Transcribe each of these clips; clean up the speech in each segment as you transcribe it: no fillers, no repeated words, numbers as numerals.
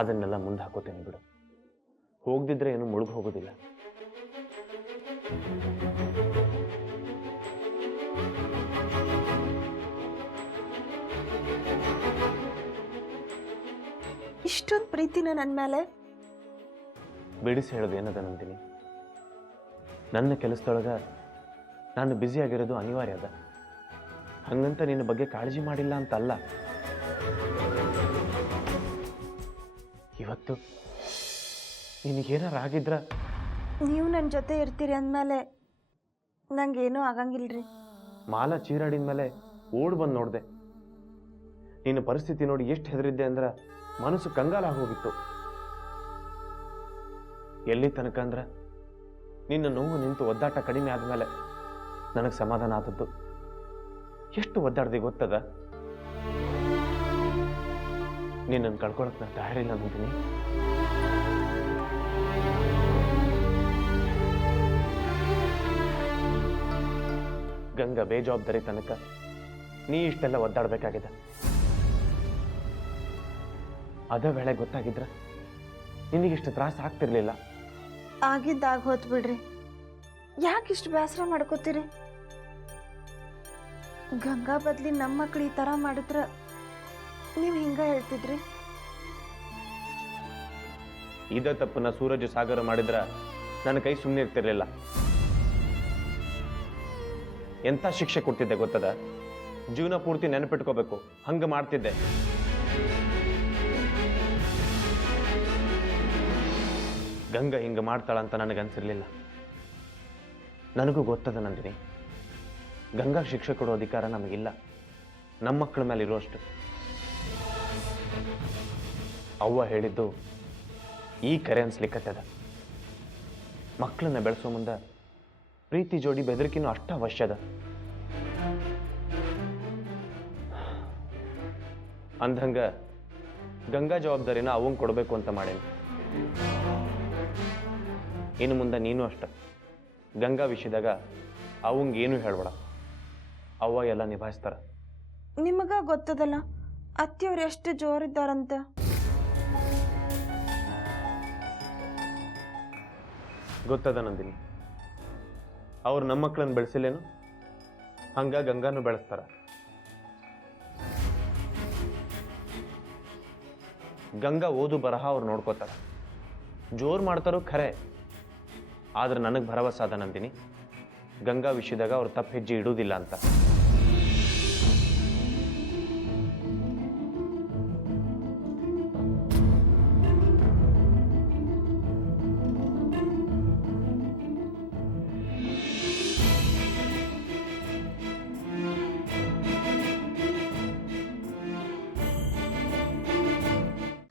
ಅದನ್ನೆಲ್ಲ ಮುಂದೆ ಹಾಕೋತೇನೆ ಬಿಡು. ಹೋಗದಿದ್ರೆ ಏನು ಮುಳುಗಿ ಹೋಗೋದಿಲ್ಲ. ಇಷ್ಟೊಂದು ಪ್ರೀತಿನ ನನ್ನ ಮೇಲೆ ಬಿಡಿಸಿ ಹೇಳೋದು ಏನದ ನಂದಿನಿ. ನನ್ನ ಕೆಲಸದೊಳಗ ನಾನು ಬ್ಯುಸಿ ಆಗಿರೋದು ಅನಿವಾರ್ಯ ಅದ. ಹಂಗಂತ ನಿನ್ನ ಬಗ್ಗೆ ಕಾಳಜಿ ಮಾಡಿಲ್ಲ ಅಂತ ಅಲ್ಲ. ಇವತ್ತು ನಿನಗೇನಾರ ಆಗಿದ್ರ ನೀವು ನನ್ನ ಜೊತೆ ಇರ್ತೀರಿ ಅಂದಮೇಲೆ ನಂಗೇನೂ ಆಗಂಗಿಲ್ರಿ. ಮಾಲ ಚೀರಾಡಿದ ಮೇಲೆ ಓಡ್ ಬಂದು ನೋಡಿದೆ. ನಿನ್ನ ಪರಿಸ್ಥಿತಿ ನೋಡಿ ಎಷ್ಟು ಹೆದರಿದ್ದೆ ಅಂದ್ರೆ ಮನಸ್ಸು ಕಂಗಾಲಾಗಿ ಹೋಗಿತ್ತು. ಎಲ್ಲಿ ತನಕ ಅಂದ್ರೆ ನಿನ್ನ ನೋವು ನಿಂತು ಒದ್ದಾಟ ಕಡಿಮೆ ಆದ್ಮೇಲೆ ನನಗೆ ಸಮಾಧಾನ ಆದದ್ದು. ಎಷ್ಟು ಒದ್ದಾಡ್ದೆ ಗೊತ್ತದ? ನಿನ್ನನ್ನು ಕಳ್ಕೊಳಕ್ ನಾನು ತಯಾರಿಲ್ಲ ಅಂತೀನಿ. ಗಂಗಾ ಬೇಜವಾಬ್ದಾರಿ ತನಕ ನೀ ಇಷ್ಟೆಲ್ಲ ಒದ್ದಾಡಬೇಕಾಗಿದೆ. ಅದ ವೇಳೆ ಗೊತ್ತಾಗಿದ್ರ ನಿನಗಿಷ್ಟು ತ್ರಾಸ ಆಗ್ತಿರ್ಲಿಲ್ಲ. ಆಗಿದ್ದಾಗ ಹೋತ್ ಬಿಡ್ರಿ. ಯಾಕಿಷ್ಟು ಬೇಸರ ಮಾಡ್ಕೋತೀರಿ? ಗಂಗಾ ಬದ್ಲಿ ನಮ್ಮ ಮಕ್ಳು ಈ ಥರ ಮಾಡಿದ್ರ ನೀವು ಹಿಂಗ ಹೇಳ್ತಿದ್ರಿ? ಇದ ತಪ್ಪನ್ನ ಸೂರಜ್ ಸಾಗರ ಮಾಡಿದ್ರ ನನ್ನ ಕೈ ಸುಮ್ಮನೆ ಇರ್ತಿರ್ಲಿಲ್ಲ. ಎಂಥ ಶಿಕ್ಷೆ ಕೊಡ್ತಿದ್ದೆ ಗೊತ್ತದ? ಜೀವನ ಪೂರ್ತಿ ನೆನಪಿಟ್ಕೋಬೇಕು ಹಂಗ ಮಾಡ್ತಿದ್ದೆ. ಗಂಗಾ ಹಿಂಗ ಮಾಡ್ತಾಳಂತ ನನಗನ್ಸಿರ್ಲಿಲ್ಲ. ನನಗೂ ಗೊತ್ತದ ನಂದಿನಿ, ಗಂಗಾ ಶಿಕ್ಷೆ ಕೊಡೋ ಅಧಿಕಾರ ನಮಗಿಲ್ಲ, ನಮ್ಮ ಮಕ್ಕಳ ಮೇಲೆ ಇರುವಷ್ಟು. ಅವ್ವ ಹೇಳಿದ್ದು ಈ ಕರೆ ಅನ್ಸ್ಲಿಕ್ಕತ್ತದ. ಮಕ್ಕಳನ್ನ ಬೆಳೆಸೋ ಮುಂದೆ ಪ್ರೀತಿ ಜೋಡಿ ಬೆದರಿಕೆನೂ ಅಷ್ಟ ಅವಶ್ಯದ. ಅಂದಂಗ ಗಂಗಾ ಜವಾಬ್ದಾರಿನ ಅವಂಗ್ ಕೊಡಬೇಕು ಅಂತ ಮಾಡೇನಿ. ಇನ್ನು ಮುಂದೆ ನೀನು ಅಷ್ಟ ಗಂಗಾ ವಿಷಯದಾಗ ಅವಂಗೇನು ಹೇಳ್ಬೇಡ. ಅವ್ವ ಎಲ್ಲ ನಿಭಾಯಿಸ್ತಾರ. ನಿಮಗ ಗೊತ್ತದಲ್ಲ ಅತ್ತಿಯವ್ರು ಎಷ್ಟು ಜೋರಿದ್ದಾರಂತ. ಗೊತ್ತದ ನಂದಿನಿ, ಅವ್ರು ನಮ್ಮ ಮಕ್ಕಳನ್ನ ಬೆಳೆಸಿಲ್ಲೇನು, ಹಂಗ ಗಂಗಾನು ಬೆಳೆಸ್ತಾರ. ಗಂಗಾ ಓದು ಬರಹ ಅವ್ರು ನೋಡ್ಕೋತಾರ, ಜೋರು ಮಾಡ್ತಾರೋ ಖರೆ. ಆದ್ರೆ ನನಗೆ ಭರವಸೆ ಅದ ನಂದಿನಿ, ಗಂಗಾ ವಿಷಯದಾಗ ಅವ್ರು ತಪ್ಪು ಹೆಜ್ಜೆ ಇಡುವುದಿಲ್ಲ ಅಂತ.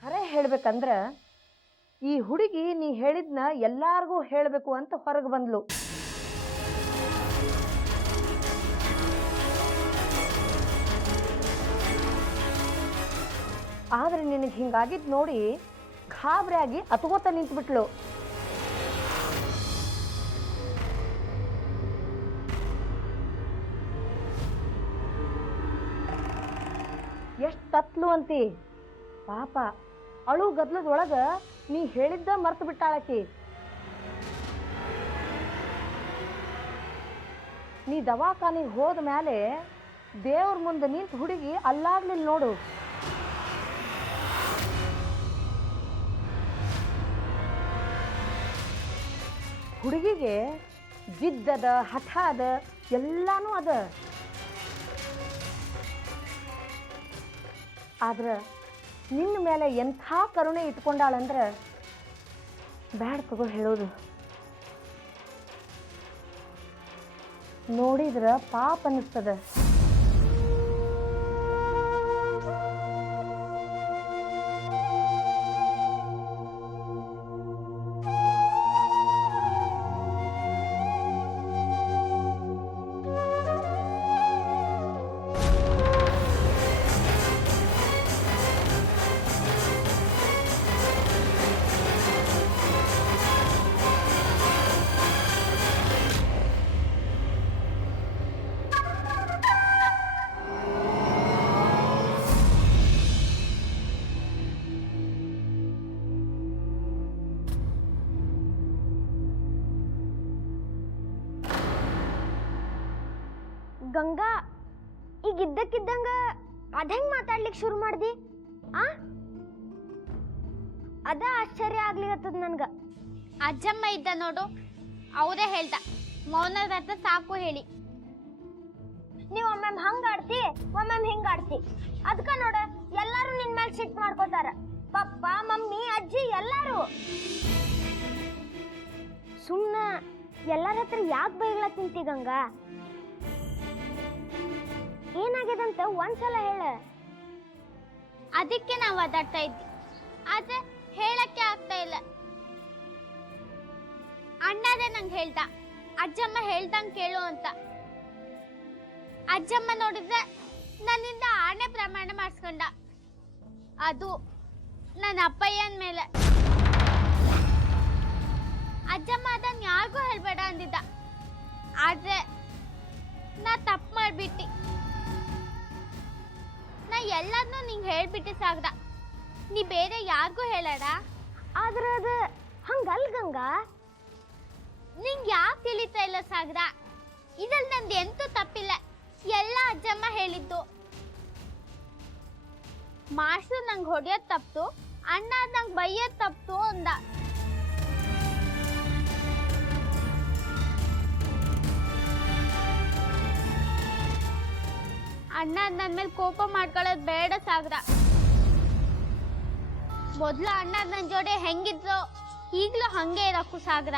ಖರೆ ಹೇಳ್ಬೇಕಂದ್ರ ಈ ಹುಡುಗಿ ನೀ ಹೇಳಿದ್ನ ಎಲ್ಲಾರ್ಗೂ ಹೇಳಬೇಕು ಅಂತ ಹೊರಗೆ ಬಂದ್ಲು. ಆದ್ರೆ ನಿನಗೆ ಹಿಂಗಾಗಿದ್ ನೋಡಿ ಗಾಬರಿಯಾಗಿ ಅತಗೋತ ನಿಂತ್ಬಿಟ್ಲು. ಎಷ್ಟು ತತ್ಲು ಅಂತಿ ಪಾಪ. ಅಳು ಗದ್ಲದೊಳಗ ನೀ ಹೇಳಿದ್ದ ಮರ್ತು ಬಿಟ್ಟಾಳಕಿ. ನೀ ದವಾಖಾನಿಗೆ ಹೋದ ಮೇಲೆ ದೇವ್ರ ಮುಂದೆ ನಿಂತು ಹುಡುಗಿ ಅಲ್ಲಾಗ್ಲಿಲ್ಲ ನೋಡು. ಹುಡುಗಿಗೆ ಜಿದ್ದದ ಹಠ ಅದ ಎಲ್ಲಾನು ಅದ. ಆದ್ರ ನಿನ್ನ ಮೇಲೆ ಎಂಥ ಕರುಣೆ ಇಟ್ಕೊಂಡಾಳಂದ್ರೆ ಬ್ಯಾಡ ತಗೋ ಹೇಳೋದು. ನೋಡಿದ್ರ ಪಾಪ ಅನ್ನಿಸ್ತದ. ಗಂಗಾ ಈಗ ಇದ್ದಕ್ಕಿದ್ದಂಗ ಅದ್ ಹೆಂಗ್ ಮಾತಾಡ್ಲಿಕ್ಕೆ ಶುರು ಮಾಡ್ದಿ ಆ ಅದ ಆಶ್ಚರ್ಯ ಆಗ್ಲಿಕತ್ತದ ನನ್ಗ. ಅಜ್ಜಮ್ಮ ಇದ್ದ ನೋಡು, ಅವರೇ ಹೇಳ್ದ ಮೌನದ ಅರ್ಥ ಸಾಕು ಹೇಳಿ. ನೀವ್ ಒಮ್ಮೆ ಹಂಗ ಆಡ್ತಿ ಒಮ್ಮೆ ಹಿಂಗ ಆಡ್ತಿ, ಅದಕ್ಕ ನೋಡ ಎಲ್ಲಾರು ನಿನ್ ಮೇಲೆ ಸಿಟ್ ಮಾಡ್ಕೋತಾರ. ಪಪ್ಪ ಮಮ್ಮಿ ಅಜ್ಜಿ ಎಲ್ಲಾರು. ಸುಮ್ನ ಎಲ್ಲಾರ ಹತ್ರ ಯಾಕೆ ಬೈಗಳ ತಿಂತಿ ಗಂಗಾ? ಏನಾಗ್ಯದಂತ ಒಂದ್ಸಲ ಹೇಳ. ಅದಕ್ಕೆ ನಾವು ಒದಾಡ್ತಾ ಇದ್ವಿ, ಆದ್ರೆ ಹೇಳಕ್ಕೆ ಆಗ್ತಾ ಇಲ್ಲ. ಅಣ್ಣದೇ ನಂಗೆ ಹೇಳ್ದ ಅಜ್ಜಮ್ಮ ಹೇಳ್ದಂಗೆ ಕೇಳು ಅಂತ. ಅಜ್ಜಮ್ಮ ನೋಡಿದ್ರೆ ನನ್ನಿಂದ ಆಣೆ ಪ್ರಮಾಣ ಮಾಡಿಸ್ಕೊಂಡ, ಅದು ನನ್ನ ಅಪ್ಪಯ್ಯನ ಮೇಲೆ. ಅಜ್ಜಮ್ಮ ಅದನ್ನ ಯಾರಿಗೂ ಹೇಳ್ಬೇಡ ಅಂದಿದ್ದ, ಆದ್ರೆ ನಾ ತಪ್ಪು ಮಾಡ್ಬಿಟ್ಟಿ. ನಾ ಎಲ್ಲದನ್ನೂ ನಿಂಗೆ ಹೇಳ್ಬಿಟ್ಟೆ ಸಾಗ್ದ, ನೀ ಬೇರೆ ಯಾರಿಗೂ ಹೇಳಡ. ಆದ್ರ ಅದ ಹಂಗಲ್ ಗಂಗಾ. ನಿಂಗೆ ಯಾಕೆ ತಿಳಿತಾ ಇಲ್ಲ ಸಾಗ್ದ? ಇದ್ರಲ್ಲಿ ನಂದು ಎಂತೂ ತಪ್ಪಿಲ್ಲ, ಎಲ್ಲ ಅಜ್ಜಮ್ಮ ಹೇಳಿದ್ದು. ಮಾಸ್ಟರ್ ನಂಗೆ ಹೊಡೆಯೋದು ತಪ್ಪು, ಅಣ್ಣ ನಂಗೆ ಬೈಯೋದು ತಪ್ಪು ಅಂದ. ಅಣ್ಣ ನನ್ನ ಮೇಲೆ ಕೋಪ ಮಾಡ್ಕೊಳ್ಳೋದು ಬೇಡ ಸಾಗ್ರ. ಮೊದ್ಲು ಅಣ್ಣ ನನ್ನ ಜೋಡಿ ಹೆಂಗಿದ್ರು ಈಗ್ಲೂ ಹಂಗೆ ಇರಕ್ಕೂ ಸಾಗ್ರ.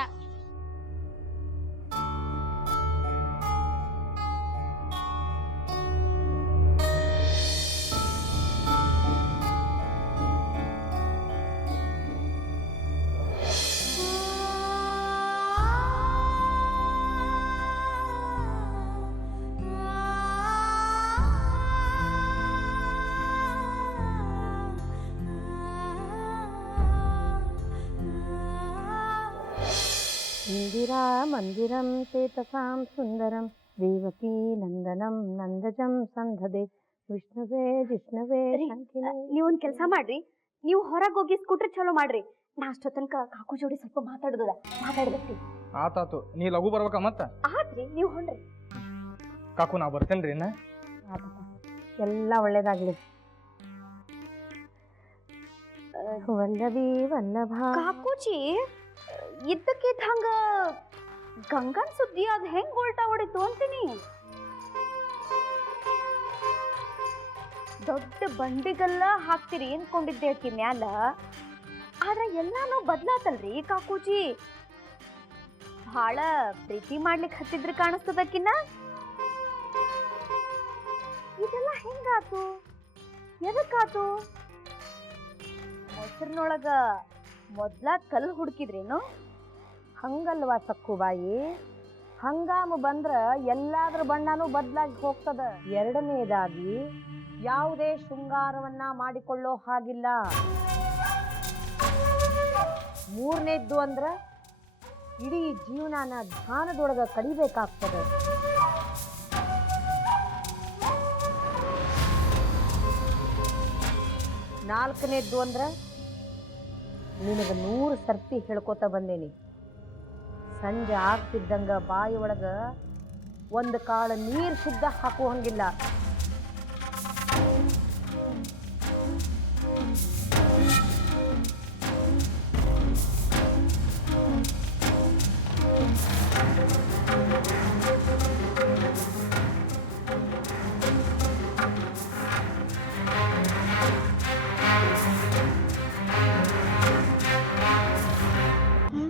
ಇಂದಿರಾ ಮಂದಿರಂ ಚೇತಸಾಂ ಸುಂದರಂ ದೇವಕೀ ನಂದನಂ ನಂದಜಂ ಸಂಧದೆ ವಿಷ್ಣುವೇ ಜಿಷ್ಣುವೇ ಶಂಕಿನೇ. ನೀವೊಂದ್ ಕೆಲಸ ಮಾಡ್ರಿ, ನೀವು ಹೊರಗೆ ಹೋಗಿ ಸ್ಕೂಟರ್ ಚಲೋ ಮಾಡ್ರಿ. ನಾ ಅಷ್ಟೋ ತನಕ ಕಾಕು ಜೋಡಿ ಸ್ವಲ್ಪ ಮಾತಾಡ್ಬೇಕು. ಆತಾತು, ನೀ ಲಘು ಬರ್ಬೇಕ ಮತ್ತ. ಆದ್ರಿ ನೀವು ಹೊಂಡ್ರಿ. ಕಾಕು ನಾ ಬರ್ತೇನ್ರಿ. ಎಲ್ಲ ಒಳ್ಳೇದಾಗ್ಲಿ. ವಲ್ಲಭಿ ವಲ್ಲಭ. ಕಾಕೂಜಿ ಇದ್ದಕ್ಕಿದ್ದ ಹಂಗ ಗಂಗನ್ ಸುದ್ದಿ ಅದ್ ಹೆಂಗ್ ಉಲ್ಟಾ ಹೊಡಿತು ಅಂತೀನಿ. ದೊಡ್ಡ ಬಂಡಿಗೆಲ್ಲ ಹಾಕ್ತಿರಿ ಅನ್ಕೊಂಡಿದ್ದೆ ಆಕಿ ಮ್ಯಾಲ, ಆದ್ರೆ ಎಲ್ಲಾನು ಬದ್ಲಾತಲ್ರಿ ಕಾಕೂಜಿ. ಬಹಳ ಪ್ರೀತಿ ಮಾಡ್ಲಿಕ್ಕೆ ಹತ್ತಿದ್ರಿ ಕಾಣಿಸ್ತದಕ್ಕಿನ್ನ. ಇದೆಲ್ಲ ಹೆಂಗಾತು? ಎದಕ್ಕಾತು? ಮೊಸರಿನೊಳಗ ಮೊದ್ಲ ಕಲ್ಲು ಹುಡುಕಿದ್ರೇನು? ಹಂಗಲ್ವಾ ಸಕ್ಕುಬಾಯಿ, ಹಂಗಾಮು ಬಂದ್ರ ಎಲ್ಲಾದ್ರ ಬಣ್ಣನೂ ಬದಲಾಗಿ ಹೋಗ್ತದ. ಎರಡನೇದಾಗಿ ಯಾವುದೇ ಶೃಂಗಾರವನ್ನ ಮಾಡಿಕೊಳ್ಳೋ ಹಾಗಿಲ್ಲ. ಮೂರನೇದ್ದು ಅಂದ್ರ ಇಡೀ ಜೀವನನ ಧ್ಯಾನದೊಳಗ ಕಡಿಬೇಕಾಗ್ತದೆ. ನಾಲ್ಕನೇದ್ದು ಅಂದ್ರ ನಿನಗೆ 100 ಸರ್ತಿ ಹೇಳ್ಕೊತ ಬಂದೇನಿ. ಸಂಜೆ ಆಗ್ತಿದ್ದಂಗ ಬಾಯಿ ಒಳಗ ಒಂದು ಕಾಳು ನೀರು ಸುದ್ದ ಹಾಕುವಂಗಿಲ್ಲ.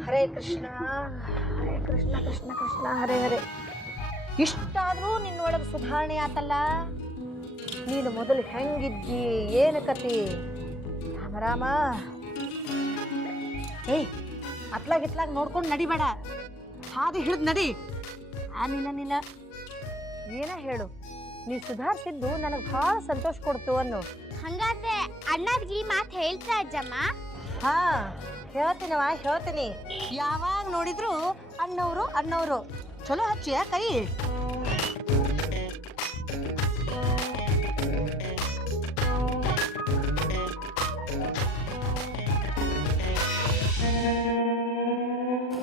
ಹರೇ ಕೃಷ್ಣ ಹರೇ ಕೃಷ್ಣ ಕೃಷ್ಣ ಕೃಷ್ಣ ಹರೇ ಹರೇ. ಇಷ್ಟಾದ್ರೂ ನಿನ್ನೊಳಗೆ ಸುಧಾರಣೆ ಆತಲ್ಲ. ನೀನು ಮೊದಲು ಹೆಂಗಿದ್ದಿ, ಏನು ಕತಿ? ರಾಮ ಏಯ್, ಅತ್ಲಾಗಿತ್ಲಾಗ ನೋಡ್ಕೊಂಡು ನಡಿಬೇಡ, ಹಾದಿ ಹಿಡಿದು ನಡಿ. ನಿನ್ನ ಏನ ಹೇಳು, ನೀ ಸುಧಾರಿಸಿದ್ದು ನನಗೆ ಭಾಳ ಸಂತೋಷ ಕೊಡ್ತು ಅನ್ನು. ಹಂಗಾದ್ರೆ ಅಣ್ಣಾರ್ಗಿ ಮಾತು ಹೇಳ್ತಾ ಅಜ್ಜಮ್ಮ? ಹಾ ಹೇಳ್ತೀನವ, ಹೇಳ್ತೀನಿ. ಯಾವಾಗ ನೋಡಿದ್ರು ಅಣ್ಣವ್ರು ಅಣ್ಣವ್ರು. ಚಲೋ ಹಚ್ಚಿಯ ಕೈ.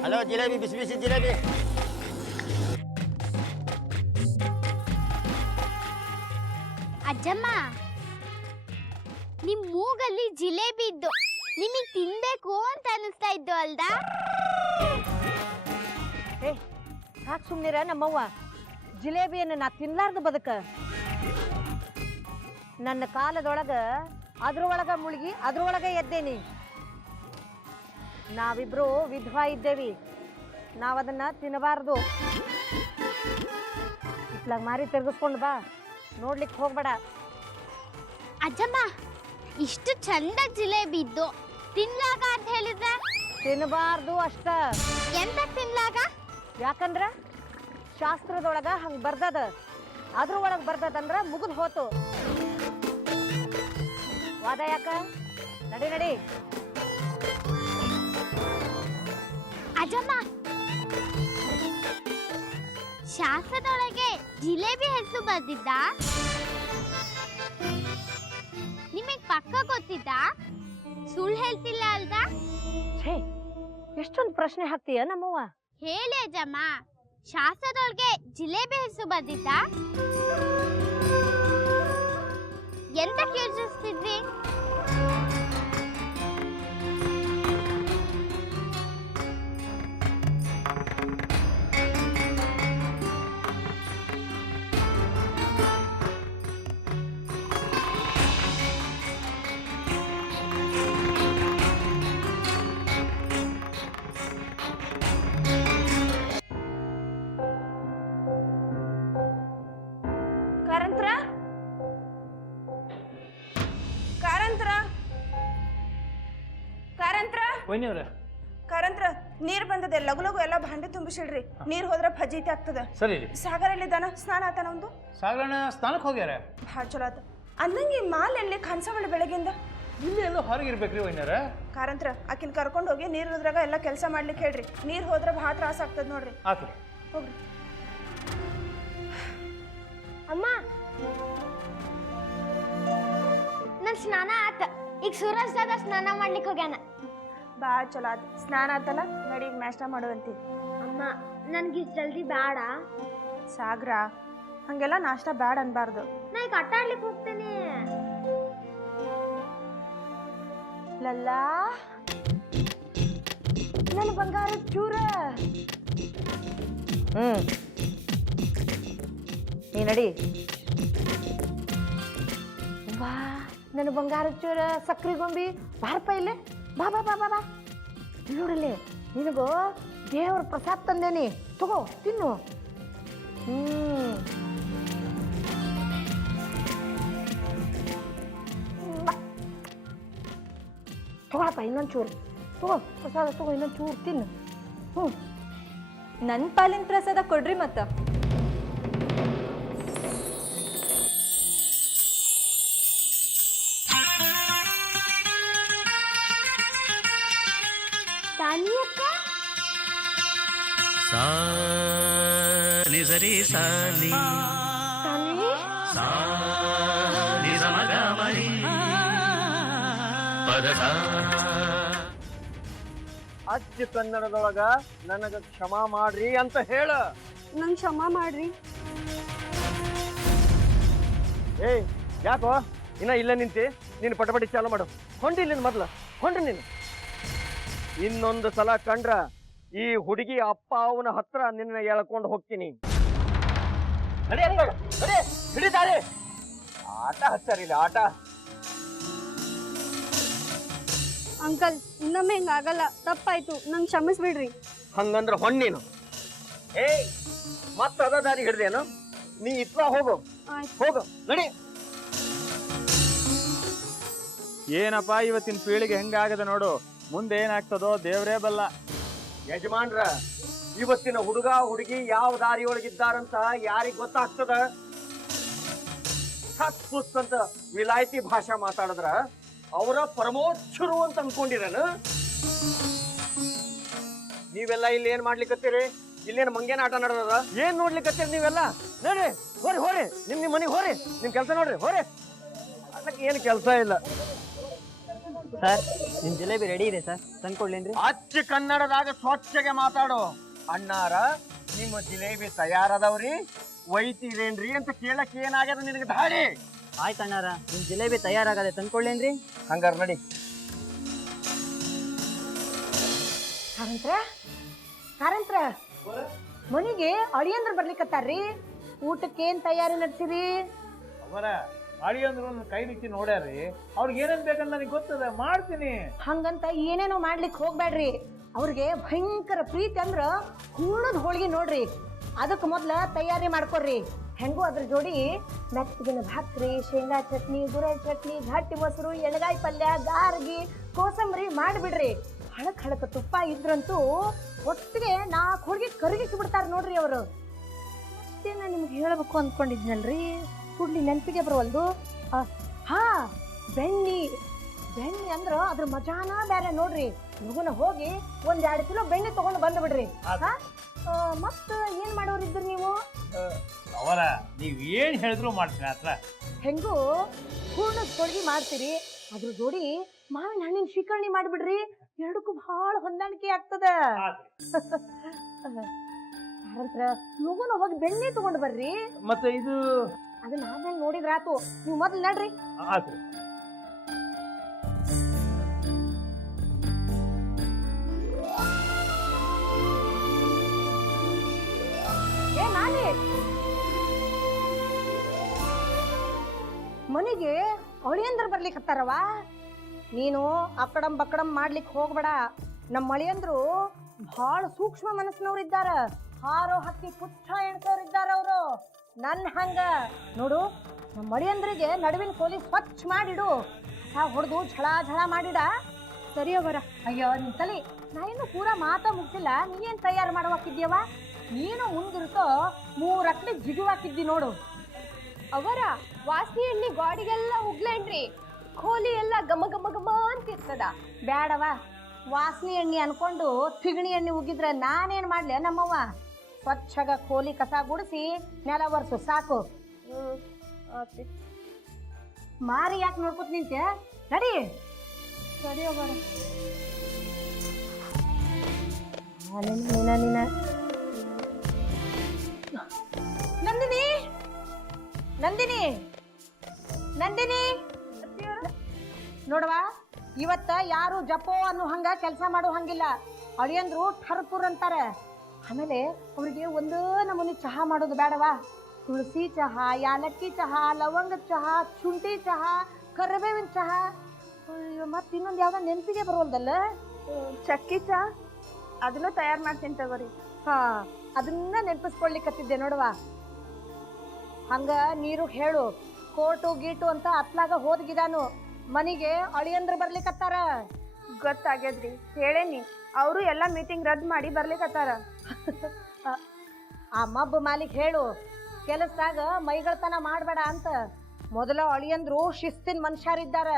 ಹಲೋ ಜಿಲೇಬಿ, ಬಿಸಿ ಬಿಸಿ ಜಿಲೇಬಿ. ಅಜ್ಜಮ್ಮ ನಿಮ್ ಮೂಗಲ್ಲಿ ಜಿಲೇಬಿ ಇದ್ದು ನಿಮಗ್ ತಿನ್ಬೇಕು ಅಂತ ಅನಿಸ್ತಾ ಇದ್ದು ಅಲ್ದಾ? ಏ ಸಾಕು ಸುಮ್ಮನಿರ ನಮ್ಮವ್ವ. ಜಿಲೇಬಿಯನ್ನು ನಾ ತಿನ್ಲಾರ್ದು ಬದುಕ. ನನ್ನ ಕಾಲದೊಳಗ ಅದ್ರೊಳಗ ಮುಳುಗಿ ಅದ್ರೊಳಗ ಎದ್ದೇನಿ. ನಾವಿಬ್ರು ವಿಧವಾ ಇದ್ದೇವಿ, ನಾವದನ್ನ ತಿನ್ನಬಾರ್ದು. ಇತ್ಲಾಗ ಮಾರಿ ತಿರ್ಗಿಸ್ಕೊಂಡು ಬಾ, ನೋಡ್ಲಿಕ್ಕೆ ಹೋಗ್ಬೇಡ. ಅಜ್ಜಮ್ಮ ಇಷ್ಟು ಚಂದ ಜಿಲೇಬಿ ಇದ್ದು ತಿನ್ಲಾಗ ಅಂತ ಹೇಳಿದ್ರೆ ತಿನ್ನಬಾರ್ದು ಅಷ್ಟ. ಎಂತ ತಿನ್ಲಾಗ? ಯಾಕಂದ್ರ ಶಾಸ್ತ್ರದೊಳಗ ಹಂಗ ಬರ್ದದ. ಅದ್ರೊಳಗ ಬರ್ದದಂದ್ರ ಮುಗಿದ್ ಹೋತು. ವಾದ ಯಾಕ? ನಡಿ ನಡಿ. ಅಜ್ಜಮ್ಮ ಶಾಸ್ತ್ರದೊಳಗೆ ಜಿಲೇಬಿ ಹೆಸರು ಬರ್ದಿದ್ದ? ನಿಮಗ್ ಪಕ್ಕ ಗೊತ್ತಿದ್ದ? ಸುಳ್ಳು ಹೇಳ್ತಿಲ್ಲ ಅಲ್ದಾ? ಛೇ, ಎಷ್ಟೊಂದು ಪ್ರಶ್ನೆ ಹಾಕ್ತೀಯ ನಮ್ಮವ್ವ. ಹೇಳಿ ಅಜ್ಜಮ್ಮ, ಶಾಸ್ತ್ರದೊಳಗೆ ಜಿಲೇಬಿ ಹೆಸರು ಬರ್ದಿದ್ದ? ಎಂತ ಯೋಚಿಸ್ತಿದ್ವಿ? ಕಾರಂತ್ರ ಕಾರಂತ್ರ ಕಾರಂತ್ರ ವೈನಿಯವ್ರೆ ಕಾರಂತ್ರ ನೀರ್ ಬಂದದೆ, ಲಗು ಲಗು ಎಲ್ಲ ಭಾಂಡೆ ತುಂಬಿಸಿಡ್ರಿ. ನೀರ್ ಹೋದ್ರ ಫಜೀತಿ ಆಗ್ತದ. ಸರಿ ರೀ. ಸಾಗರ ಎಲ್ಲಿದ್ದಾನ? ಸ್ನಾನ ಆತನ ಒಂದು? ಸಾಗರಣ ಸ್ನಾನಕ್ಕೆ ಹೋಗ್ಯಾರ. ಭಾಳ ಚಲೋ ಆತ. ಅಂದಂಗೆ ಮಾಲ್ ಎಲ್ಲಿ ಕಾಣಿಸವಳು ಬೆಳಗ್ಗಿಂದ? ಇಲ್ಲಿ ಎಲ್ಲೋ ಹೊರಗೆ ಇರ್ಬೇಕ್ರಿ ವೈನ್ಯಾರ. ಕಾರಂತ್ರ ಆಕಿನ ಕರ್ಕೊಂಡು ಹೋಗಿ ನೀರ್ ಹೋದ್ರಾಗ ಎಲ್ಲ ಕೆಲಸ ಮಾಡ್ಲಿಕ್ಕೆ ಹೇಳ್ರಿ. ನೀರ್ ಹೋದ್ರ ಭಾಳ ತ್ರಾಸ ಆಗ್ತದ ನೋಡ್ರಿ. ಆತ್ರಿ. ಹೋಗ್ರಿ. ಅಮ್ಮ ನನ್ ಸ್ನಾನ ಆತ. ಈಗ ಸೂರಜ್ ದಾದ ಸ್ನಾನ ಮಾಡ್ಲಿಕ್ಕೆ ಹೋಗ್ಯಾನ. ಭಾಳ ಚಲೋ ಆತ. ಸ್ನಾನ ಆತಲ್ಲ, ನಡಿ ನಾಷ್ಟ ಮಾಡುವಂತಿ. ಅಮ್ಮ ನನ್ಗೆ ಜಲ್ದಿ ಬೇಡ. ಸಾಗ್ರ ಹಂಗೆಲ್ಲ ನಾಷ್ಟ ಬ್ಯಾಡ ಅನ್ಬಾರ್ದು. ನಾ ಈಗ ಆಟ ಆಡ್ಲಿಕ್ಕೆ ಹೋಗ್ತೇನೆ. ಲಲ್ಲಾ, ನನ್ನ ಬಂಗಾರ ಚೂರ. ನೀ ನಡಿ. ಬಾ ನನ್ನ ಬಂಗಾರ ಚೂರ ಸಕ್ರಿ ಗೊಂಬಿ, ಬಾರಪ್ಪ ಇಲ್ಲೇ. ಬಾ ಬಾ ಬಾ ಬಾ ಬಾ. ನೋಡಲ್ಲಿ, ನಿನಗೂ ದೇವ್ರ ಪ್ರಸಾದ ತಂದೇನಿ, ತಗೋ ತಿನ್ನು. ತಗೊಳಪ್ಪ ಇನ್ನೊಂದು ಚೂರು. ತಗೋ ಪ್ರಸಾದ, ತಗೋ ಇನ್ನೊಂದು ಚೂರು ತಿನ್ನು. ನನ್ನ ಪಾಲಿನ ಪ್ರಸಾದ ಕೊಡ್ರಿ ಮತ್ತ. सा नि सरि सा नि सा नि ಸ ಮ ಗ ಮ ರಿ ಪದ ಸ. ಅಚ್ಚ ಕನ್ನಡದೊಳಗ ನನಗ ಕ್ಷಮಾ ಮಾಡ್ರಿ ಅಂತ ಹೇಳ. ನಂಗೆ ಕ್ಷಮಾ ಮಾಡ್ರಿ. ಏಯ್ ಯಾಕೋ ಇನ್ನ ಇಲ್ಲ ನಿಂತಿ? ನೀನು ಪಟಪಟಿ ಚಾಲು ಮಾಡು. ಹೊಂಡಿ ಇಲ್ಲಿಂದ ಮೊದ್ಲ ಹೊಂಡ್ರಿ ನೀನು. ಇನ್ನೊಂದು ಸಲ ಕಂಡ್ರ ಈ ಹುಡುಗಿ ಅಪ್ಪ ಅವನ ಹತ್ರ ನಿನ್ನ ಎಳ್ಕೊಂಡು ಹೋಗ್ತೀನಿ. ಹಿಡಿತಾರೆ ಆಟ ಹಚ್ಚಾರಿಲ್ಲ ಆಟ. ಅಂಕಲ್ ಇನ್ನೊಮ್ಮೆ ಹಿಂಗಾಗಲ್ಲ, ತಪ್ಪಾಯ್ತು, ನಂಗೆ ಕ್ಷಮಿಸ್ಬಿಡ್ರಿ. ಹಂಗಂದ್ರ ಹೊಣ್ಣೀನು. ಏಯ್ ಮತ್ತ ಅದ ದಾರಿ ಹಿಡ್ದೇನು? ನೀ ಇತ್ಲ ಹೋಗು ಹೋಗು ನಡಿ. ಏನಪ್ಪ ಇವತ್ತಿನ ಪೀಳಿಗೆ ಹೆಂಗಾಗದ ನೋಡು. ಮುಂದೆ ಏನಾಗ್ತದೋ ದೇವ್ರೇ ಬಲ್ಲ. ಯಜಮಾನ್ರ, ಇವತ್ತಿನ ಹುಡುಗ ಹುಡುಗಿ ಯಾವ ದಾರಿಯೊಳಗಿದ್ದಾರಂತ ಯಾರಿಗ್ ಗೊತ್ತಾಗ್ತದ? ಹತ್ ಅಂತ ವಿಲಾಯ್ತಿ ಭಾಷಾ ಮಾತಾಡಿದ್ರ ಅವರ ಪರಮೋಚ್ಚರು ಅಂತ ಅನ್ಕೊಂಡಿರನು? ನೀವೆಲ್ಲ ಇಲ್ಲಿ ಏನ್ ಮಾಡ್ಲಿಕ್ಕತ್ತೀರಿ? ಇಲ್ಲೇನು ಮಂಗೇನ ಆಟ ನಡೆದ? ಏನ್ ನೋಡ್ಲಿಕ್ಕತ್ತೀರಿ ನೀವೆಲ್ಲ? ನೋಡಿ ಹೋರಿ ಹೋರಿ, ನಿಮ್ ಮನೆಗೆ ಹೋರಿ, ನಿಮ್ ಕೆಲಸ ನೋಡ್ರಿ ಹೋರಿ. ಅದಕ್ಕೆ ಏನು ಕೆಲಸ ಇಲ್ಲ. ಸರ್ ನಿಮ್ ಜಿಲೇಬಿ ರೆಡಿ ಇದೆ ಸರ್, ತಂದ್ಕೊಡ್ಲೇನ್ರಿ? ಅಚ್ಚ ಕನ್ನಡದಾಗ ಸ್ವಚ್ಛಗೆ ಮಾತಾಡು. ಅಣ್ಣಾರ ನಿಮ್ಮ ಜಿಲೇಬಿ ತಯಾರದವ್ರಿ, ಒಯ್ತೀರೇನ್ರಿ ಅಂತ ಕೇಳಕ್ ಏನಾಗ್ಯದ ನಿನಗೆ ದಾರಿ? ಆಯ್ತು ಅಣ್ಣಾರ ನಿಮ್ಮ ಜಿಲೇಬಿ ತಯಾರಾಗದೆ ತಂದ್ಕೊಳ್ಳೇನ್ರಿ? ಹಂಗಾರ ನಡಿ. ಕಾರಂತ್ರ ಮನಿಗೆ ಅಳಿಯಂದ್ರ ಬರ್ಲಿಕ್ಕತ್ತಾರ್ರಿ. ಊಟಕ್ಕೇನ್ ತಯಾರಿ ನಡ್ಸಿರಿ? ಅವರ ಮಾಡಿ ಅಂದ್ರು ಕೈ ಬಿಚ್ಚಿ ನೋಡ್ಯಾರಿ. ಅವ್ರಿಗೆ ಏನೇನ್ ಬೇಕಂತ ನನಗೆ ಗೊತ್ತದ, ಮಾಡ್ತೀನಿ. ಹಂಗಂತ ಏನೇನೋ ಮಾಡ್ಲಿಕ್ಕೆ ಹೋಗ್ಬೇಡ್ರಿ. ಅವ್ರಿಗೆ ಭಯಂಕರ ಪ್ರೀತಿ ಅಂದ್ರ ಹೂಣದ ಹೋಳಿಗೆ ನೋಡ್ರಿ. ಅದಕ್ಕೆ ಮೊದ್ಲ ತಯಾರಿ ಮಾಡ್ಕೊಡ್ರಿ. ಹೆಂಗೂ ಅದ್ರ ಜೋಡಿ ಮೆತ್ತಗಿನ ಭಾಕ್ರಿ, ಶೇಂಗಾ ಚಟ್ನಿ, ಗುರೈ ಚಟ್ನಿ, ಗಟ್ಟಿ ಮೊಸರು, ಎಣಗಾಯಿ ಪಲ್ಯ, ಗಾರ್ಗಿ, ಕೋಸಂಬರಿ ಮಾಡಿಬಿಡ್ರಿ. ಹಳಕ್ ತುಪ್ಪ ಇದ್ರಂತೂ ಒಟ್ಟಿಗೆ 4 ಹೋಳಿಗೆ ಕರಗಿಸಿ ಬಿಡ್ತಾರ ನೋಡ್ರಿ ಅವರು. ಮತ್ತೆ ನಾನು ನಿಮ್ಗೆ ಹೇಳ್ಬೇಕು ಅಂದ್ಕೊಂಡಿದ್ನಲ್ರಿ, ಕೂಡ್ಲಿ ನೆನಪಿಗೆ ಬರವಲ್ದು. ಹಾ, ಬೆಣ್ಣಿ ಅಂದ್ರ ಅದ್ರ ಮಜಾನ ಬೇರೆ ನೋಡ್ರಿ. ಮಗುನ ಹೋಗಿ 1-2 ಕಿಲೋ ಬೆಣ್ಣೆ ತಗೊಂಡು ಬಂದ್ಬಿಡ್ರಿ. ಮತ್ತ ಏನ್ ಮಾಡೋರಿದ್ರಿ ನೀವು? ಅವರ ನೀವ್ ಏನ್ ಹೇಳಿದ್ರು ಮಾಡ್ತೀನಿ. ಹತ್ರ ಹೆಂಗೂ ಹೂರ್ಣದ ಹೋಳಿಗೆ ಮಾಡ್ತೀರಿ, ಅದ್ರ ಜೋಡಿ ಮಾವಿನ ಹಣ್ಣಿನ ಶ್ರೀಕರ್ಣಿ ಮಾಡಿಬಿಡ್ರಿ. ಎರಡಕ್ಕೂ ಬಹಳ ಹೊಂದಾಣಿಕೆ ಆಗ್ತದ. ಮಗುನ ಹೋಗಿ ಬೆಣ್ಣೆ ತಗೊಂಡು ಬರ್ರಿ. ಮತ್ತೆ ಇದು ಅದನ್ನ ಆಮೇಲೆ ನೋಡಿದ್ರಾತು, ನೀವು ಮೊದ್ಲು ನಡ್ರಿ. ಆಯ್ತು. ಮನೆಗೆ ಅಳಿಯಂದ್ರ ಬರ್ಲಿಕ್ಕೆ ಹತ್ತಾರವ. ನೀನು ಅಕ್ಕಡಂ ಬಕ್ಕಡಂ ಮಾಡ್ಲಿಕ್ಕೆ ಹೋಗ್ಬೇಡ. ನಮ್ಮ ಅಳಿಯಂದ್ರು ಬಹಳ ಸೂಕ್ಷ್ಮ ಮನಸ್ಸಿನವ್ರು ಇದ್ದಾರ. ಹಾರೋ ಹಕ್ಕಿ ಪುಚ್ಚ ಎಣ್ಸೋರಿದ್ದಾರ ಅವರು. ನನ್ನ ಹಂಗ ನೋಡು, ನಮ್ಮ ಅಳಿಯಂದ್ರಿಗೆ ನಡುವಿನ ಕೋಲಿ ಸ್ವಚ್ಛ ಮಾಡಿಡು. ಹೊಡೆದು ಝಳ ಮಾಡಿಡ. ಸರಿ ಅವರ. ಅಯ್ಯೋ ನಿನ್ ತಲಿ, ನಾ ಇನ್ನು ಪೂರಾ ಮಾತಾ ಮುಗಿಸಿಲ್ಲ. ನೀನ್ ತಯಾರು ಮಾಡುವಾಕಿದ್ಯವ? ನೀನು ಮುಂದಿರುತ್ತೋ 3 ಅಕ್ಲಿ ಜಿಗುವಾಕಿದ್ದಿ ನೋಡು. ಅವರ ವಾಸನೆ ಎಣ್ಣೆ ಗಾಡಿಗೆಲ್ಲ ಉಗ್ಲೇನ್ರಿ, ಕೋಲಿ ಎಲ್ಲ ಘಮ ಘಮ ಘಮ ಅಂತಿರ್ತದ. ಬ್ಯಾಡವ, ವಾಸನೆ ಎಣ್ಣೆ ಅನ್ಕೊಂಡು ತಿಗಣಿ ಎಣ್ಣೆ ಉಗಿದ್ರೆ ನಾನೇನ್ ಮಾಡ್ಲಿ ನಮ್ಮವ್ವ? ಸ್ವಚ್ಛಗ ಕೋಲಿ ಕಸ ಗುಡಿಸಿ ನೆಲ ಒರ್ಸು ಸಾಕು. ಮಾರಿ ಯಾಕೆ ನೋಡ್ಕೊತ ನಿಂತೆ? ನಡಿ. ಸರಿ ಹೋಗೋಣ. ನಂದಿನಿ ನಂದಿನಿ ನಂದಿನಿ ನೋಡವಾ, ಇವತ್ತ ಯಾರು ಜಪೋ ಅನ್ನೋ ಹಂಗ ಕೆಲಸ ಮಾಡೋ ಹಂಗಿಲ್ಲ. ಅಳಿಯಂದ್ರು ಠರ್ಪುರ್ ಅಂತಾರೆ. ಆಮೇಲೆ ಅವ್ರಿಗೆ ಒಂದೇ ನಮೂನಿ ಚಹಾ ಮಾಡೋದು ಬೇಡವಾ? ತುಳಸಿ ಚಹಾ, ಯಾಲಕ್ಕಿ ಚಹಾ, ಲವಂಗದ ಚಹಾ, ಶುಂಠಿ ಚಹಾ, ಕರಿಬೇವಿನ ಚಹಾ, ಮತ್ತೆ ಇನ್ನೊಂದು ಯಾವ್ದೋ ನೆನಪಿಗೆ ಬರೋಲ್ದಲ್ಲ, ಚಕ್ಕಿ ಚಹಾ, ಅದನ್ನು ತಯಾರು ಮಾಡ್ತೀನಿ ತಗೋರಿ. ಹಾ, ಅದನ್ನ ನೆನಪಿಸ್ಕೊಳ್ಲಿಕ್ಕತ್ತಿದ್ದೆ ನೋಡವಾ. ಹಂಗ ನೀರು ಹೇಳು. ಕೋಟು ಗೀಟು ಅಂತ ಅತ್ಲಾಗ ಹೋದ್ಗಿದಾನು. ಮನಿಗೆ ಅಳಿಯಂದ್ರ ಬರ್ಲಿಕ್ಕತ್ತಾರ. ಗೊತ್ತಾಗ್ಯದ್ರಿ, ಹೇಳೇನಿ. ಅವರು ಎಲ್ಲ ಮೀಟಿಂಗ್ ರದ್ದು ಮಾಡಿ ಬರ್ಲಿಕ್ಕತ್ತಾರ. ಆ ಮಬ್ಬ ಮಾಲಿಕ್ ಹೇಳು, ಕೆಲಸದಾಗ ಮೈಗಳತನ ಮಾಡಬೇಡ ಅಂತ. ಮೊದಲ ಅಳಿಯಂದ್ರು ಶಿಸ್ತಿನ ಮನುಷ್ಯರಿದ್ದಾರ.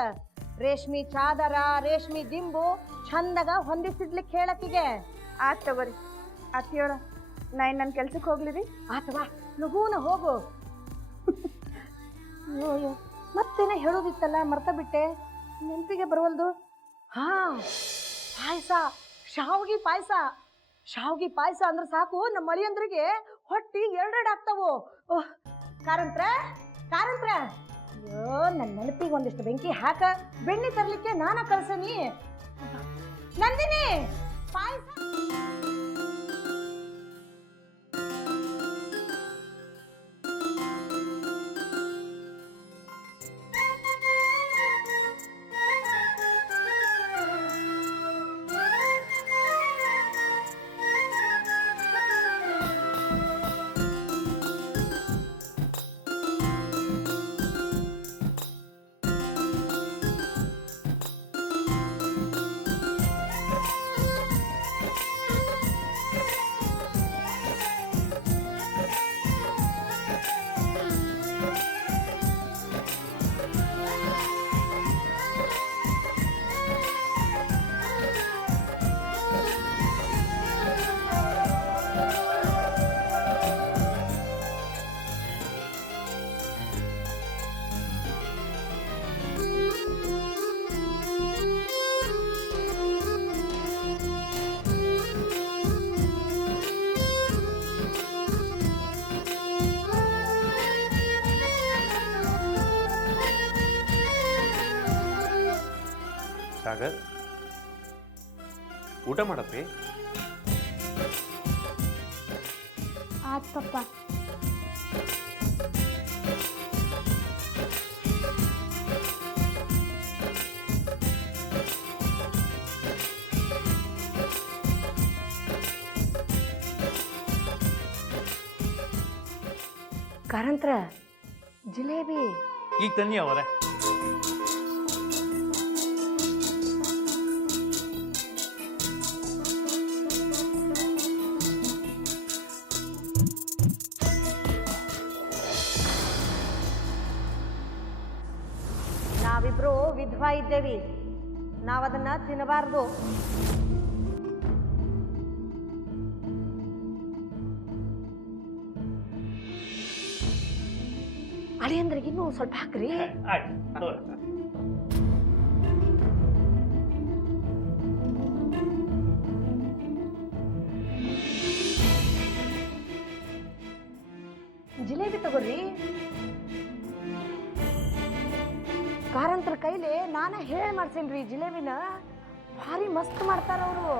ರೇಷ್ಮಿ ಚಾದರ, ರೇಷ್ಮಿ ದಿಂಬು ಚಂದಾಗ ಹೊಂದಿಸಿಡ್ಲಿಕ್ಕೆ ಹೇಳಕ್ಕಿಗೆ. ಆತ್ ತಗೋರಿ. ಅತ್ತಿಯೋಳ, ನಾ ನನ್ನ ಕೆಲ್ಸಕ್ಕೆ ಹೋಗ್ಲಿರಿ? ಆತವಾ, ಲಘೂನ ಹೋಗು. ಮತ್ತೇನ ಹೇಳೋದಿತ್ತಲ್ಲ, ಮರ್ತ ಬಿಟ್ಟೆ, ನೆನಪಿಗೆ ಬರವಲ್ದು. ಹಾ, ಪಾಯಸ, ಶಾವ್ಗಿ ಪಾಯಸ. ಶಾವ್ಗಿ ಪಾಯಸ ಅಂದ್ರೆ ಸಾಕು, ನಮ್ಮ ಮಳಿಯಂದ್ರಿಗೆ ಹೊಟ್ಟಿ 2 ಆಗ್ತಾವು. ಕಾರಂತ್ರ ಅಯ್ಯೋ, ನನ್ನ ನೆನಪಿಗೆ ಒಂದಿಷ್ಟು ಬೆಂಕಿ ಹಾಕ. ಬೆಣ್ಣೆ ತರ್ಲಿಕ್ಕೆ ನಾನ ಕಳ್ಸನಿ. ನಂದಿನಿ, ಪಾಯಸ. ಸಾಗರ್, ಊಟ ಮಾಡಪ್ಪಿ. ಆತ್ ಪಪ್ಪ. ಕಾರಂತ್ರ ಜಿಲೇಬಿ ಈಗ ತನ್ನಿ ಅವರೇ. ನಾವಿಬ್ರು ವಿಧವಾ ಇದ್ದೇವಿ, ನಾವದನ್ನ ತಿನ್ನಬಾರ್ದು. ಅಳಿಯಂದ್ರಿಗೆ ಇನ್ನೂ ಸ್ವಲ್ಪ ಹಾಕ್ರಿ. ಆಯ್ತು. ಜಿಲೇಬಿ ತಗೋರಿ. ಕಾರಂತರ ಕೈಲಿ ನಾನ ಹೇಳಿ ಮಾಡ್ಸೇನ್ರಿ ಜಿಲೇಬಿನ. ಭಾರಿ ಮಸ್ತ್ ಮಾಡ್ತಾರ ಅವರು.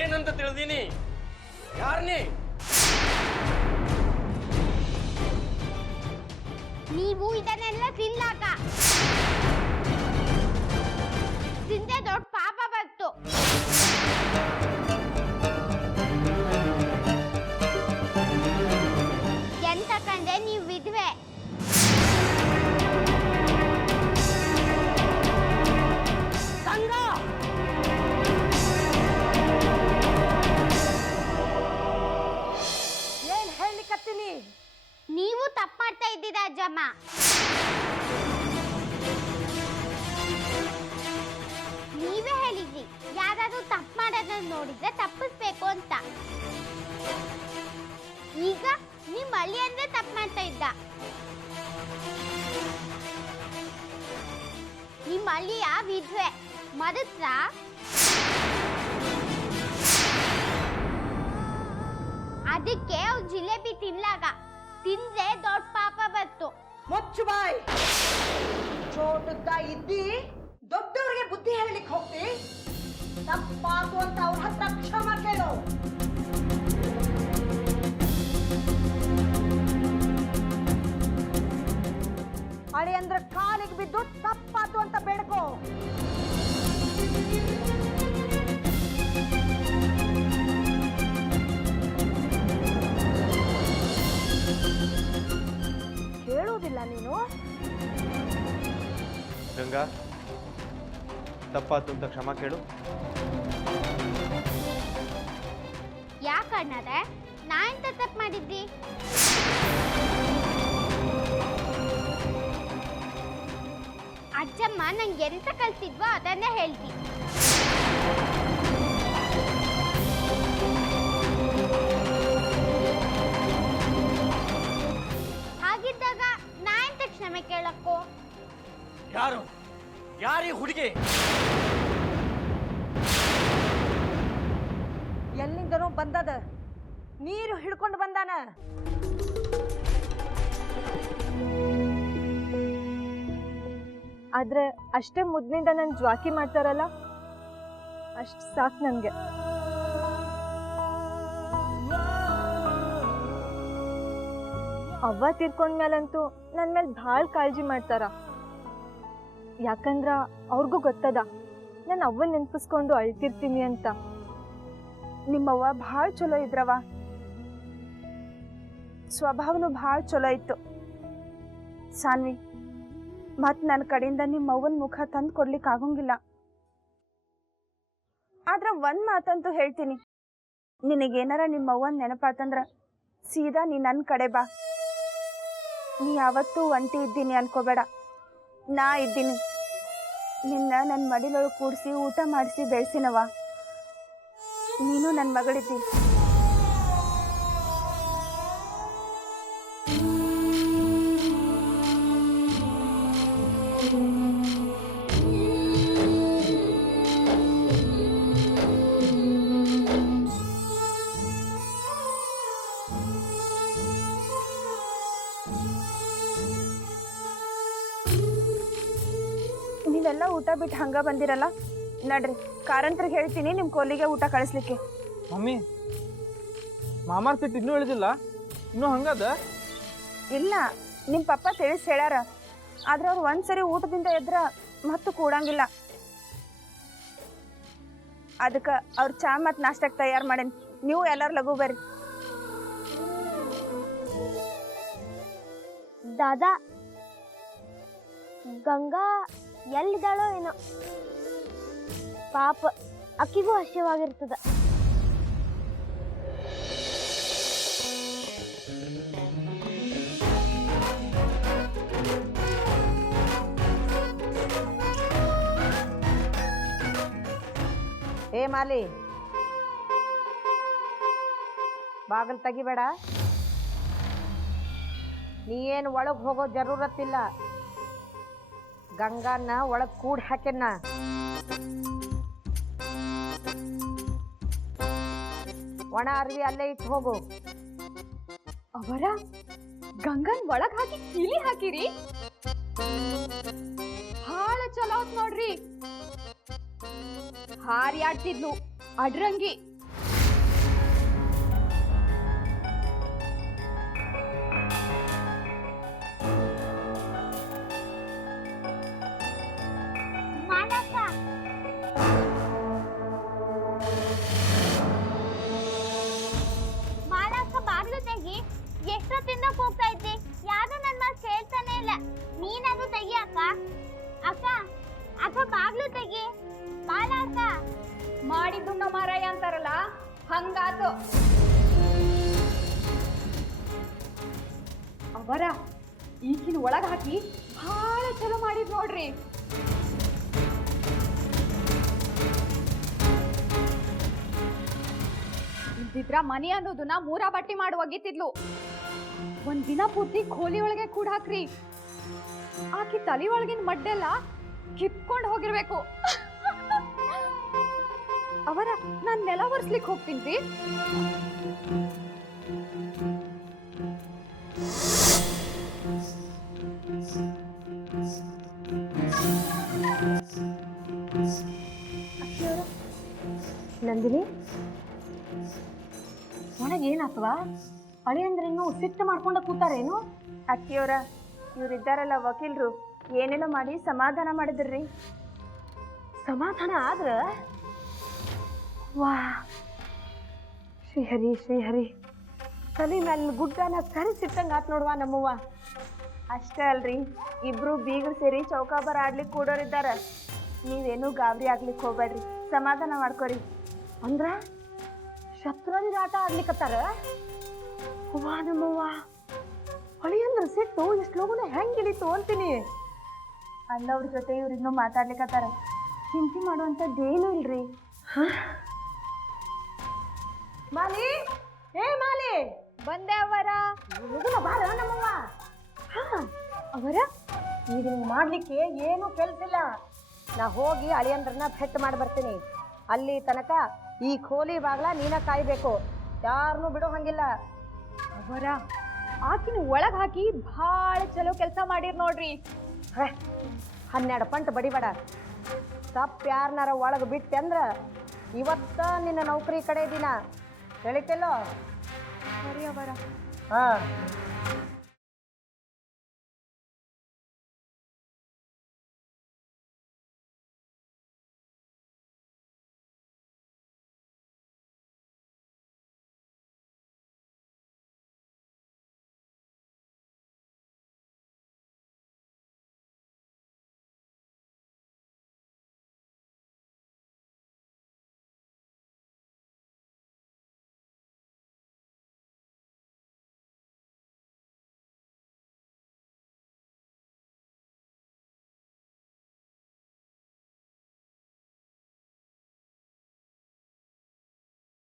ಏನಂತ ತಿಳಿದೀನಿ? ಯಾರನೇ? ನೀವು ಇದನ್ನೆಲ್ಲ ತಿನ್ಲಾಕ ತಿಂದೆ ದೊಡ್ಡ ಪಾಪ ಬಂತು. ಎಂತ ಕಂಡೆ ನೀವು ವಿಧವೆ. ಏನ್ ಹೇಳಿಕತ್ತೀನಿ? ನೀವು ತಪ್ಪು ಮಾಡ್ತಾ ಇದ್ದೀರ ಅಜ್ಜಮ್ಮ. ನೀವೇ ಹೇಳಿದ್ರಿ ಯಾರಾದ್ರೂ ತಪ್ಪು ಮಾಡೋದನ್ನ ನೋಡಿದ್ರೆ ತಪ್ಪಿಸ್ಬೇಕು ಅಂತ. ಈಗ ನಿಮ್ಮ ಅಳಿ ಅಂದ್ರೆ ತಪ್ಪು ಮಾಡ್ತಾ ಇದ್ದ. ನಿಮ್ಮ ಅಳಿಯ ವಿಧವೆ ಮರುತ್ರ ಅದಕ್ಕೆ ಅವ್ರು ಜಿಲೇಬಿ ತಿನ್ಲಾಗ ತಿಂದ್ರೆ ದೊಡ್ಡ ಪಾಪ ಬಂತು. ಮುಚ್ಚು ಬಾಯ್. ಚೋಟದ್ದ ಇದ್ದಿ ದೊಡ್ಡವ್ರಿಗೆ ಬುದ್ಧಿ ಹೇಳಲಿಕ್ಕೆ ಹೋಗ್ತಿ. ತಪ್ಪಾತು ಅಂತ ಅವ್ರ ಹತ್ರ ಕ್ಷಮ ಕೇಳು. ಅಳಿ ಅಂದ್ರೆ ಕಾಲಿಗೆ ಬಿದ್ದು ತಪ್ಪಾತು ಅಂತ ಬೇಡ್ಕೋ. ಕೇಳುವುದಿಲ್ಲ ನೀನು? ಗಂಗಾ, ತಪ್ಪಾತು ಅಂತ ಕ್ಷಮಾ ಕೇಳು. ಯಾಕಣ್ಣರೆ ನಾ ಎಂತ ತಪ್ಪು ಮಾಡಿದ್ದಿ? ಅಜ್ಜಮ್ಮ ನಂಗೆ ಎಂತ ಕಲ್ಸಿದ್ವೋ ಅದನ್ನೇ ಹೇಳ್ತಿ. ಹಾಗಿದ್ದಾಗ ನಾ ಎಂತ ಕ್ಷಮೆ ಕೇಳಕ್ಕೋ? ಯಾರು? ಯಾರೀ ಹುಡುಗಿ? ಎಲ್ಲಿಂದನೋ ಬಂದದ, ನೀರು ಹಿಡ್ಕೊಂಡು ಬಂದಾನ. ಆದ್ರೆ ಅಷ್ಟೇ ಮುದ್ನಿಂದ ನನ್ ಜ್ವಾಕಿ ಮಾಡ್ತಾರಲ್ಲ, ಅಷ್ಟು ಸಾಕು ನನ್ಗೆ. ಅವ್ವ ತೀರ್ಕೊಂಡ್ಮೇಲಂತೂ ನನ್ ಮೇಲೆ ಭಾಳ ಕಾಳಜಿ ಮಾಡ್ತಾರ. ಯಾಕಂದ್ರ ಅವ್ರಿಗೂ ಗೊತ್ತದ ನಾನು ಅವ್ವನ್ ನೆನ್ಪಿಸ್ಕೊಂಡು ಅಳ್ತಿರ್ತೀನಿ ಅಂತ. ನಿಮ್ಮವ್ವ ಭಾಳ ಚಲೋ ಇದ್ರವ, ಸ್ವಭಾವನು ಭಾಳ ಚಲೋ ಇತ್ತು. ಸಾನ್ವಿ, ಮತ್ ನನ್ನ ಕಡೆಯಿಂದ ನಿಮ್ಮವ್ವನ ಮುಖ ತಂದು ಕೊಡ್ಲಿಕ್ಕೆ ಆಗಂಗಿಲ್ಲ. ಆದ್ರೆ ಒಂದು ಮಾತಂತೂ ಹೇಳ್ತೀನಿ, ನಿನಗೇನಾರ ನಿಮ್ಮವ್ವನ ನೆನಪಾತಂದ್ರ ಸೀದಾ ನೀ ನನ್ನ ಕಡೆ ಬಾ. ನೀ ಯಾವತ್ತೂ ಒಂಟಿ ಇದ್ದೀನಿ ಅನ್ಕೋಬೇಡ, ನಾ ಇದ್ದೀನಿ. ನಿನ್ನ ನನ್ನ ಮಡಿಲೊಳಗೆ ಕೂಡಿಸಿ ಊಟ ಮಾಡಿಸಿ ಬೆಳೆಸಿನವ. ನೀನು ನನ್ನ ಮಗಳಿದ್ದಿ. ನೀವೆಲ್ಲ ಊಟ ಬಿಟ್ಟು ಹಂಗ ಬಂದಿರಲ್ಲ, ನಡ್ರಿ ಕಾರಂತ್ರಿಗೆ ಹೇಳ್ತೀನಿ ನಿಮ್ಮ ಕೋಲಿಗೆ ಊಟ ಕಳಿಸ್ಲಿಕ್ಕೆ. ಮಮ್ಮಿ, ಮಾಮಾರ್ ಸಿಟ್ಟು ಇನ್ನೂ ಇಳಿದಿಲ್ಲ, ಇನ್ನೂ ಹಂಗದ? ಇಲ್ಲ, ನಿಮ್ಮ ಪಪ್ಪ ತಿಳಿಸಿ ಹೇಳ್ಯಾರ. ಆದ್ರೆ ಅವ್ರು ಒಂದ್ಸರಿ ಊಟದಿಂದ ಎದ್ರ ಮತ್ತು ಕೂಡಂಗಿಲ್ಲ. ಅದಕ್ಕೆ ಅವ್ರು ಚಾ ಮತ್ತು ನಾಷ್ಟಕ್ಕೆ ತಯಾರು ಮಾಡೇನಿ. ನೀವು ಎಲ್ಲರೂ ಲಘು ಬರ್ರಿ. ದಾದಾ, ಗಂಗಾ ಎಲ್ಲಿದ್ದಾಳೋ ಏನೋ, ಪಾಪ ಅಕ್ಕಿಗೂ ಹಸಿವಾಗಿರ್ತದ. ಏ ಮಾಲಿ, ಬಾಗಿಲು ತೆಗಿಬೇಡ. ನೀ ಏನು ಒಳಗೆ ಹೋಗೋ ಜರೂರತ್ತಿಲ್ಲ. ಗಂಗಾನ ಒಳಗೆ ಕೂಡಿ ಹಾಕ್ಯನ್ನ. ಒಣ ಅರ್ವಿ ಅಲ್ಲೇ ಇಟ್ಟು ಹೋಗು. ಅವರ ಗಂಗನ್ ಒಳಗ್ ಹಾಕಿ ಕೀಲಿ ಹಾಕಿರಿ? ಭಾಳ ಚಲೋ ಆತ್ ನೋಡ್ರಿ. ಹಾರ್ಯಾಡ್ತಿದ್ಲು ಅಡ್ರಂಗಿ. ಎಷ್ಟೊತ್ತಿಂದ ಕೂಗ್ತಾ ಇದ್ದಿ? ಯಾರು ನನ್ನ ಮಾತು ಕೇಳ್ತಾನೆ ಇಲ್ಲ. ನೀನದು ತೆಗಿ ಅಕ್ಕ. ಅಕ್ಕ ಅಕ್ಕ ಬಾಗ್ಲು ತೆಗಿ. ಬಾಳ ಅಕ್ಕ. ಮಾಡಿದ್ದು ಮಾರಾಯ ಅಂತಾರಲ್ಲ ಹಂಗಾತು. ಅವರ ಈಗಿನ ಒಳಗ್ ಹಾಕಿ ಭಾಳ ಚಲೋ ಮಾಡಿದ್ ನೋಡ್ರಿ. ಇದ್ದಿದ್ರ ಮನಿ ಅನ್ನೋದನ್ನ ಮೂರ ಬಟ್ಟಿ ಮಾಡಿ ಒಗಿತಿದ್ಲು. ಒಂದ್ ದಿನ ಪೂರ್ತಿ ಖೋಲಿ ಒಳಗೆ ಕೂಡ ಹಾಕ್ರಿ. ಆಕಿ ತಲೆ ಒಳಗಿನ ಮಡ್ಡೆಲ್ಲ ಕಿತ್ಕೊಂಡು ಹೋಗಿರ್ಬೇಕು. ಅವರ ನಾನ್ ನೆಲ ಒರೆಸ್ಲಿಕ್ಕೆ ಹೋಗ್ತೀನಿ. ನಂದಿನಿ, ಒಳಗೆ ಏನಾತವ? ಅಳಿ ಅಂದ್ರೆ ಇನ್ನು ಸಿಟ್ಟು ಮಾಡ್ಕೊಂಡ ಕೂತಾರೇನು? ಅಕ್ಕಿಯವರ, ಇವ್ರಿದ್ದಾರಲ್ಲ ವಕೀಲರು, ಏನೇನೋ ಮಾಡಿ ಸಮಾಧಾನ ಮಾಡಿದ್ರಿ. ಸಮಾಧಾನ ಆದ್ರ? ವಾ, ಶ್ರೀಹರಿ ಶ್ರೀಹರಿ, ತಲೆ ಮೇಲೆ ಗುಡ್ಡನ ಕರೆಸಿಟ್ಟಂಗೆ ಆತ್ ನೋಡುವ ನಮ್ಮವ್ವ. ಅಷ್ಟೇ ಅಲ್ರಿ, ಇಬ್ರು ಬೀಗರು ಸೇರಿ ಚೌಕಾಬಾರ ಆಡ್ಲಿಕ್ಕೆ ಕೂಡೋರಿದ್ದಾರ. ನೀವೇನು ಗಾಬರಿ ಆಗ್ಲಿಕ್ಕೆ ಹೋಗ್ಬೇಡ್ರಿ, ಸಮಾಧಾನ ಮಾಡ್ಕೊರಿ. ಅಂದ್ರ ಶತ್ರುವಿನ ಆಟ ಆಡ್ಲಿಕ್ಕತ್ತಾರ? ವಾ ನಮ್ಮವ್ವ, ಹೊಳಿ ಅಂದ್ರೆ ಸಿಟ್ಟು ಇಷ್ಟು ಲಗುನ ಹೆಂಗ್ ಇಳಿತು ಅಂತೀನಿ. ಅಲ್ಲವ್ರ ಜೊತೆ ಇವ್ರು ಇನ್ನೂ ಮಾತಾಡ್ಲಿಕ್ಕತ್ತಾರ. ಚಿಂತೆ ಮಾಡುವಂಥದ್ದೇನೂ ಇಲ್ರಿ. ಮಾಲಿ, ಏ ಮಾಲಿ, ಬಂದೆ ಅವರ. ಬಾರ ನಮ್ಮವ್ವ. ಅವರ ಈಗ ಮಾಡ್ಲಿಕ್ಕೆ ಏನು ಕೆಲ್ಸಿಲ್ಲ. ನಾ ಹೋಗಿ ಅಳಿಯಂದ್ರನ್ನ ಭೆಟ್ ಮಾಡಿ ಬರ್ತೀನಿ. ಅಲ್ಲಿ ತನಕ ಈ ಖೋಲಿ ಬಾಗ್ಲ ನೀನ ಕಾಯ್ಬೇಕು, ಯಾರನ್ನೂ ಬಿಡೋ ಹಂಗಿಲ್ಲ. ಅವರ ಆಕಿನ ಒಳಗ್ ಹಾಕಿ ಭಾಳ ಚಲೋ ಕೆಲಸ ಮಾಡಿರ್ ನೋಡ್ರಿ. 12 ಪಂಟ್ ಬಡಿಬೇಡ. ತಪ್ಪು ಯಾರನ್ನಾರ ಒಳಗೆ ಬಿಟ್ಟೆ ಅಂದ್ರ ಇವತ್ತ ನಿನ್ನ ನೌಕರಿ ಕಡೆ ದಿನ ಹೇಳಿತಿಲ್ಲೋ? ಸರಿ ಅವರ. ಹಾ